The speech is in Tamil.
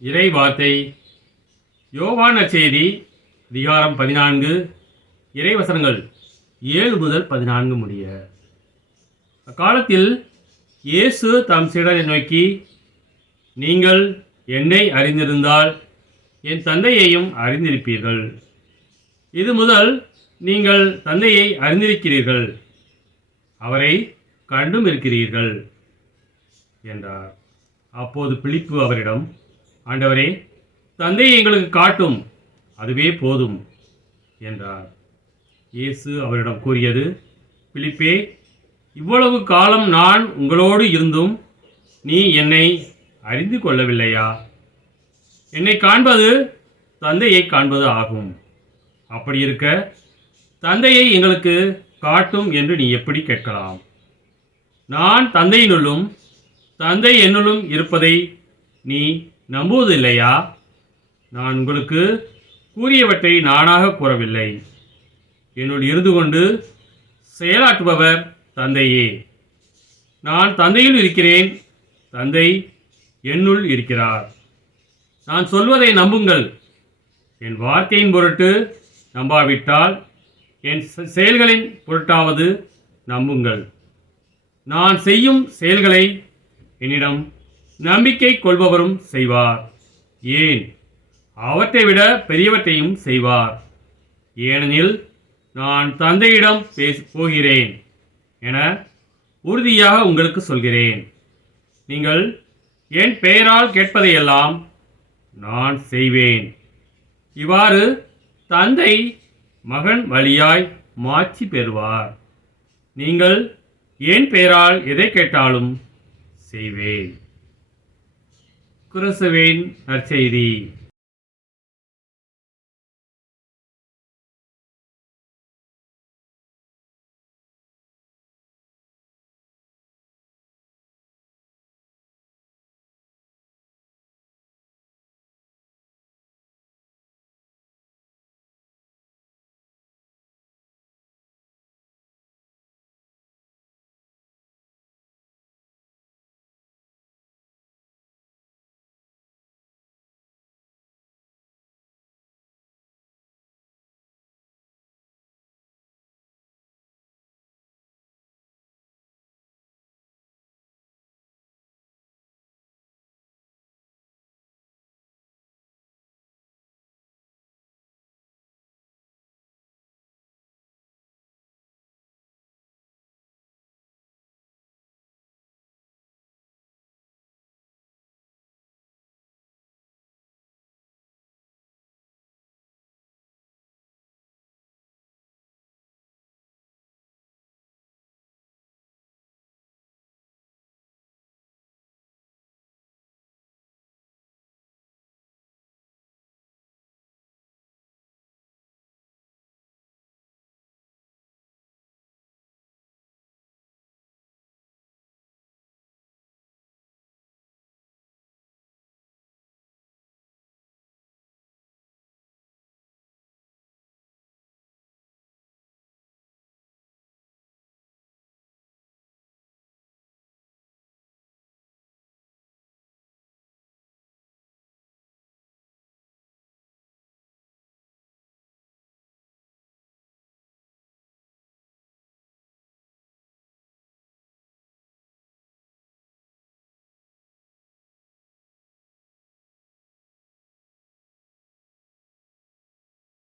இறை வார்த்தை யோவான் நற்செய்தி அதிகாரம் 14 இறைவசனங்கள் 7 முதல் 14 முடிய. அக்காலத்தில் இயேசு தம் சீடரை நோக்கி, நீங்கள் என்னை அறிந்திருந்தால் என் தந்தையையும் அறிந்திருப்பீர்கள். இது முதல் நீங்கள் தந்தையை அறிந்திருக்கிறீர்கள், அவரை கண்டும் இருக்கிறீர்கள் என்றார். அப்போது பிலிப்பு அவரிடம், ஆண்டவரே, தந்தையை எங்களுக்கு காட்டும், அதுவே போதும் என்றார். இயேசு அவரிடம் கூறியது, பிலிப்பே, இவ்வளவு காலம் நான் உங்களோடு இருந்தும் நீ என்னை அறிந்து கொள்ளவில்லையா? என்னை காண்பது தந்தையை காண்பது ஆகும். அப்படி இருக்க தந்தையை எங்களுக்கு காட்டும் என்று நீ எப்படி கேட்கலாம்? நான் தந்தையினுள்ளும் தந்தை என்னுள்ளும் இருப்பதை நீ நம்புவதில்லையா? நான் உங்களுக்கு கூறியவற்றை நானாக கூறவில்லை, என்னுள் இருந்து கொண்டு செயலாற்றுபவர் தந்தையே. நான் தந்தையில் இருக்கிறேன், தந்தை என்னுள் இருக்கிறார். நான் சொல்வதை நம்புங்கள். என் வார்த்தையின் பொருட்டு நம்பாவிட்டால் என் செயல்களின் பொருட்டாவது நம்புங்கள். நான் செய்யும் செயல்களை என்னிடம் நம்பிக்கை கொள்பவரும் செய்வார், ஏன் அவற்றை விட பெரியவற்றையும் செய்வார். ஏனெனில் நான் தந்தையிடம் போகிறேன் என உறுதியாக உங்களுக்கு சொல்கிறேன். நீங்கள் என் பெயரால் கேட்பதையெல்லாம் நான் செய்வேன். இவ்வாறு தந்தை மகன் வழியாய் மாட்சி பெறுவார். நீங்கள் என் பெயரால் எதை கேட்டாலும் செய்வேன். கிறிஸ்துவின் நற்செய்தி.